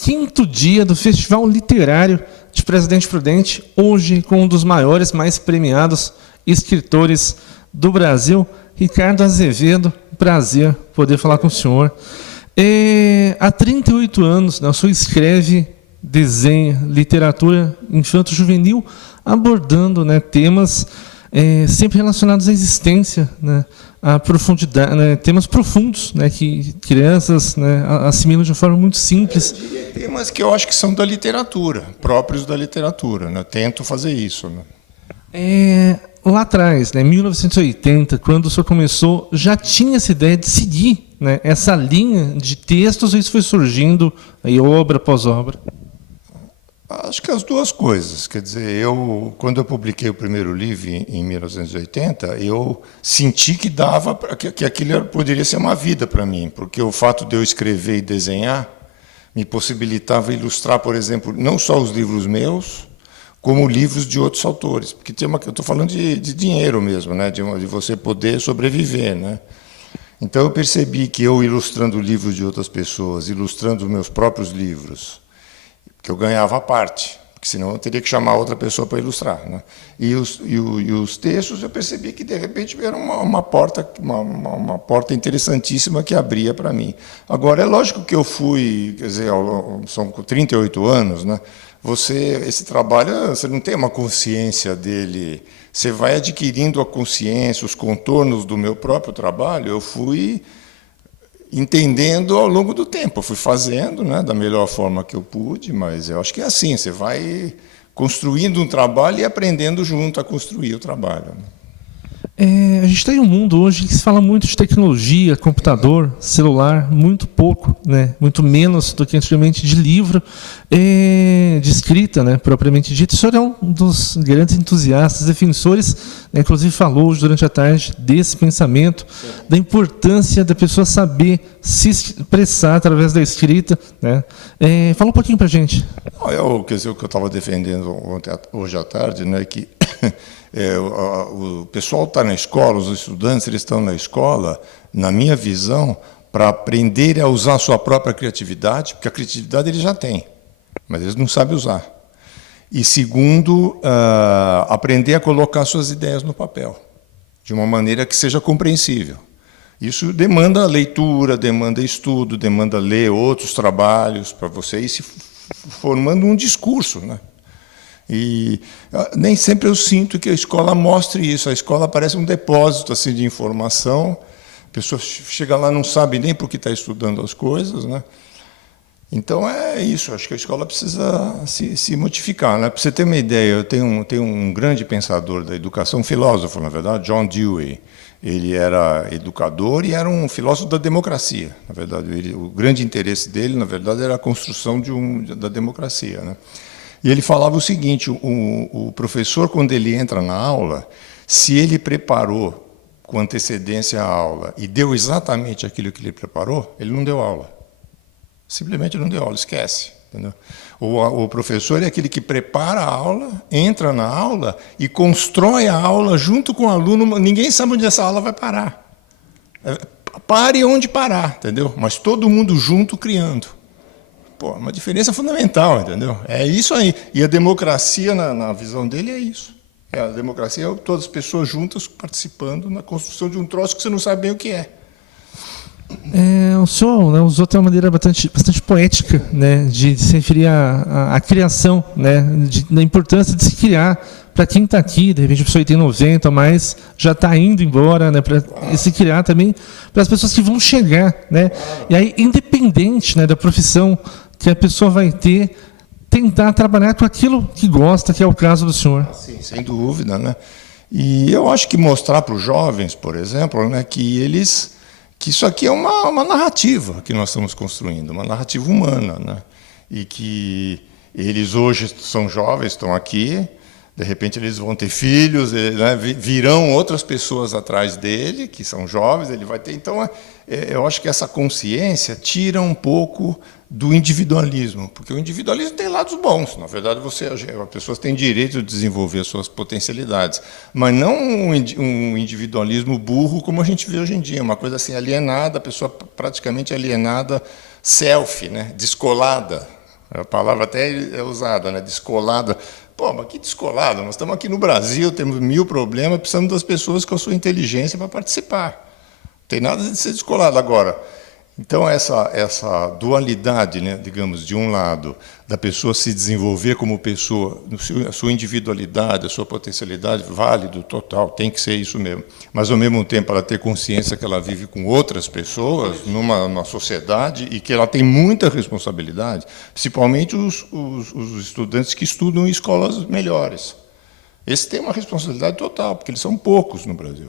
5º dia do Festival Literário de Presidente Prudente, hoje com um dos maiores, mais premiados escritores do Brasil, Ricardo Azevedo. Prazer poder falar com o senhor. Há 38 anos, né, o senhor escreve, desenha, literatura infanto-juvenil, abordando, né, temas sempre relacionados à existência, né, à profundidade, né, temas profundos, né, que crianças, né, assimilam de uma forma muito simples. Eu diria temas que eu acho que são da literatura, próprios da literatura, né? Tento fazer isso, né? Lá atrás, né, 1980, quando o senhor começou, já tinha essa ideia de seguir, né, essa linha de textos, ou isso foi surgindo aí, obra após obra? Acho que as duas coisas. Quer dizer, quando eu publiquei o primeiro livro, em 1980, eu senti que dava que aquilo poderia ser uma vida para mim, porque o fato de eu escrever e desenhar me possibilitava ilustrar, por exemplo, não só os livros meus, como livros de outros autores, porque eu estou falando de dinheiro mesmo, né? De você poder sobreviver, né? Então eu percebi que eu ilustrando livros de outras pessoas, ilustrando os meus próprios livros, que eu ganhava a parte, porque senão eu teria que chamar outra pessoa para ilustrar, né? E os textos eu percebi que de repente era uma porta interessantíssima que abria para mim. Agora é lógico que eu fui, quer dizer, são 38 anos, né? Esse trabalho, você não tem uma consciência dele, você vai adquirindo a consciência, os contornos do meu próprio trabalho, eu fui entendendo ao longo do tempo, eu fui fazendo, né, da melhor forma que eu pude, mas eu acho que é assim, você vai construindo um trabalho e aprendendo junto a construir o trabalho. A gente tem um mundo hoje que se fala muito de tecnologia, computador, celular, muito pouco, né? Muito menos do que antigamente de livro, de escrita, né? Propriamente dito. O senhor é um dos grandes entusiastas, defensores, né? Inclusive falou hoje durante a tarde desse pensamento, da importância da pessoa saber se expressar através da escrita, né? Fala um pouquinho para a gente. Quer dizer, o que eu estava defendendo hoje à tarde, né, que o pessoal está na escola, os estudantes eles estão na escola, na minha visão, para aprender a usar a sua própria criatividade, porque a criatividade eles já têm, mas eles não sabem usar. E segundo, aprender a colocar suas ideias no papel, de uma maneira que seja compreensível. Isso demanda leitura, demanda estudo, demanda ler outros trabalhos para você ir se formando um discurso, né? E nem sempre eu sinto que a escola mostre isso. A escola parece um depósito assim, de informação. A pessoa chega lá e não sabe nem por que está estudando as coisas, né? Então é isso. Acho que a escola precisa se modificar, né? Para você ter uma ideia, eu tenho um grande pensador da educação, um filósofo, na verdade, John Dewey. Ele era educador e era um filósofo da democracia. Na verdade, o grande interesse dele, na verdade, era a construção da democracia, né? E ele falava o seguinte, o professor, quando ele entra na aula, se ele preparou com antecedência a aula e deu exatamente aquilo que ele preparou, ele não deu aula. Simplesmente não deu aula, esquece. Entendeu? O professor é aquele que prepara a aula, entra na aula e constrói a aula junto com o aluno. Ninguém sabe onde essa aula vai parar. Pare onde parar, entendeu? Mas todo mundo junto criando. Pô, uma diferença fundamental, entendeu? É isso aí. E a democracia, na visão dele, é isso. A democracia é todas as pessoas juntas participando na construção de um troço que você não sabe bem o que é. O senhor, né, usou até uma maneira bastante poética, né, de se referir à criação, né, da importância de se criar. Para quem está aqui, de repente a pessoa tem 90, mas já está indo embora, né, para se criar também para as pessoas que vão chegar, né? E aí, independente, né, da profissão que a pessoa vai ter, tentar trabalhar com aquilo que gosta, que é o caso do senhor. Sim, sem dúvida, né? E eu acho que mostrar para os jovens, por exemplo, né, que isso aqui é uma narrativa que nós estamos construindo, uma narrativa humana, né? E que eles hoje são jovens, estão aqui, de repente eles vão ter filhos, né, virão outras pessoas atrás dele, que são jovens, ele vai ter. Então, eu acho que essa consciência tira um pouco do individualismo, porque o individualismo tem lados bons. Na verdade, as pessoas têm direito de desenvolver as suas potencialidades, mas não um individualismo burro como a gente vê hoje em dia, uma coisa assim alienada, a pessoa praticamente alienada, selfie, né, descolada. A palavra até é usada, né? Descolada. Pô, mas que descolado? Nós estamos aqui no Brasil, temos 1000 problemas, precisamos das pessoas com a sua inteligência para participar. Não tem nada de ser descolado agora. Então, essa dualidade, né, digamos, de um lado, da pessoa se desenvolver como pessoa, a sua individualidade, a sua potencialidade, válido, total, tem que ser isso mesmo. Mas, ao mesmo tempo, ela ter consciência que ela vive com outras pessoas, numa sociedade, e que ela tem muita responsabilidade, principalmente os estudantes que estudam em escolas melhores. Esses têm uma responsabilidade total, porque eles são poucos no Brasil.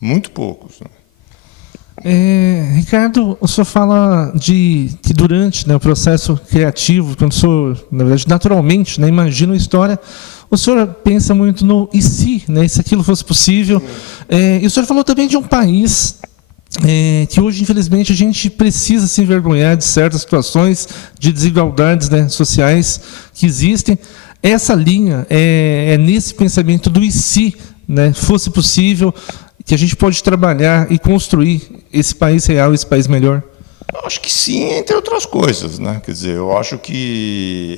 Muito poucos, né? Ricardo, o senhor fala de que durante, né, o processo criativo, quando o senhor, na verdade, naturalmente, né, imagina uma história, o senhor pensa muito no e se, né, e se aquilo fosse possível. E o senhor falou também de um país que hoje, infelizmente, a gente precisa se envergonhar de certas situações de desigualdades, né, sociais que existem. Essa linha é nesse pensamento do e se, né, fosse possível, que a gente pode trabalhar e construir esse país real, esse país melhor? Eu acho que sim, entre outras coisas, né? Quer dizer, eu acho que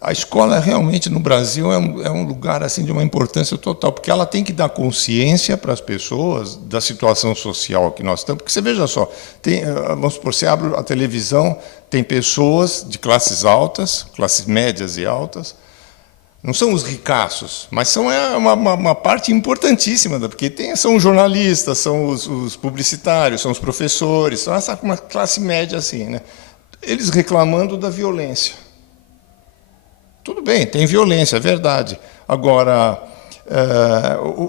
a escola realmente no Brasil é um lugar assim de uma importância total, porque ela tem que dar consciência para as pessoas da situação social que nós estamos. Porque você veja só, vamos supor, você abre a televisão, tem pessoas de classes altas, classes médias e altas. Não são os ricaços, mas são uma parte importantíssima, porque são os jornalistas, são os publicitários, são os professores, são uma classe média assim, né? Eles reclamando da violência. Tudo bem, tem violência, é verdade. Agora,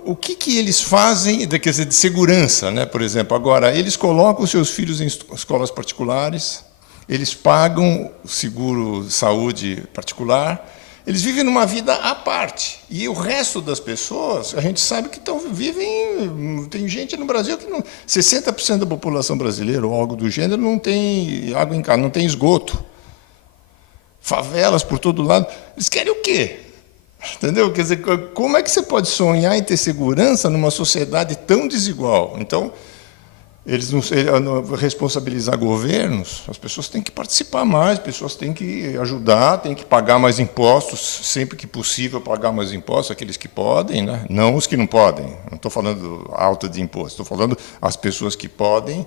o que eles fazem, quer dizer, de segurança, né? Por exemplo, agora, eles colocam os seus filhos em escolas particulares, eles pagam o seguro de saúde particular. Eles vivem numa vida à parte. E o resto das pessoas, a gente sabe que vivem... Tem gente no Brasil que 60% da população brasileira, ou algo do gênero, não tem água em casa, não tem esgoto. Favelas por todo lado. Eles querem o quê? Entendeu? Quer dizer, como é que você pode sonhar em ter segurança numa sociedade tão desigual? Então, eles não responsabilizar governos, as pessoas têm que participar mais, as pessoas têm que ajudar, têm que pagar mais impostos, sempre que possível pagar mais impostos, aqueles que podem, né? Não os que não podem. Não estou falando alta de imposto, estou falando as pessoas que podem.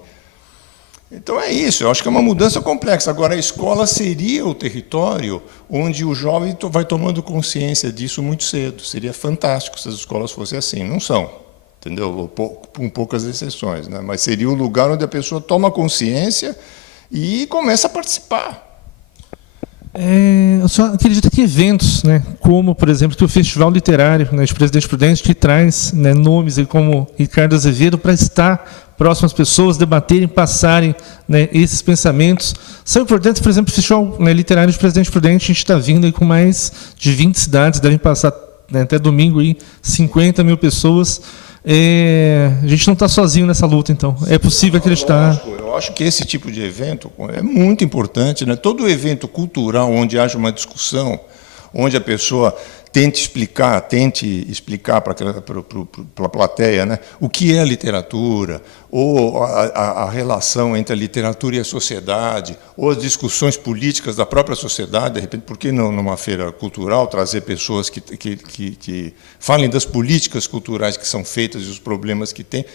Então é isso, eu acho que é uma mudança complexa. Agora, a escola seria o território onde o jovem vai tomando consciência disso muito cedo. Seria fantástico se as escolas fossem assim. Não são. Entendeu? Com poucas exceções, né? Mas seria o lugar onde a pessoa toma consciência e começa a participar. Eu só acredito que eventos, né, como, por exemplo, que o Festival Literário, né, de Presidente Prudente, que traz, né, nomes como Ricardo Azevedo para estar próximo às pessoas, debaterem, passarem, né, esses pensamentos, são importantes. Por exemplo, o Festival, né, Literário de Presidente Prudente, a gente está vindo aí com mais de 20 cidades, devem passar, né, até domingo aí, 50 mil pessoas. A gente não está sozinho nessa luta, então. É possível acreditar. Eu acho que esse tipo de evento é muito importante, né? Todo evento cultural onde haja uma discussão, onde a pessoa tente explicar para a plateia, né, o que é a literatura, ou a relação entre a literatura e a sociedade, ou as discussões políticas da própria sociedade. De repente, por que não, numa feira cultural, trazer pessoas que falem das políticas culturais que são feitas e os problemas que tem?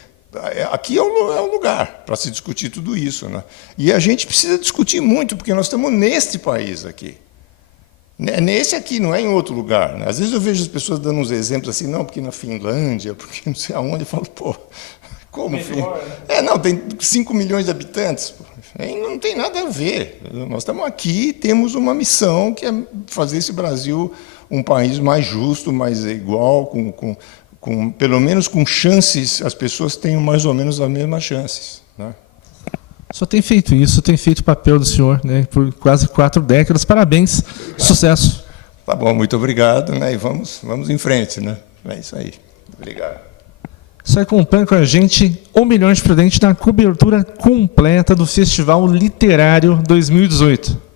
Aqui é o lugar para se discutir tudo isso, né? E a gente precisa discutir muito, porque nós estamos neste país aqui. Nesse aqui, não é em outro lugar, né? Às vezes eu vejo as pessoas dando uns exemplos assim, não, porque na Finlândia, porque não sei aonde, eu falo, pô, como? Não, tem 5 milhões de habitantes, pô. Não tem nada a ver. Nós estamos aqui e temos uma missão, que é fazer esse Brasil um país mais justo, mais igual, pelo menos com chances, as pessoas tenham mais ou menos as mesmas chances, né? Só tem feito isso, tem feito o papel do senhor, né, por quase 4 décadas. Parabéns, obrigado. Sucesso. Tá bom, muito obrigado, né, e vamos em frente, né? É isso aí. Obrigado. Só acompanha com a gente o Milhões de Prudente na cobertura completa do Festival Literário 2018.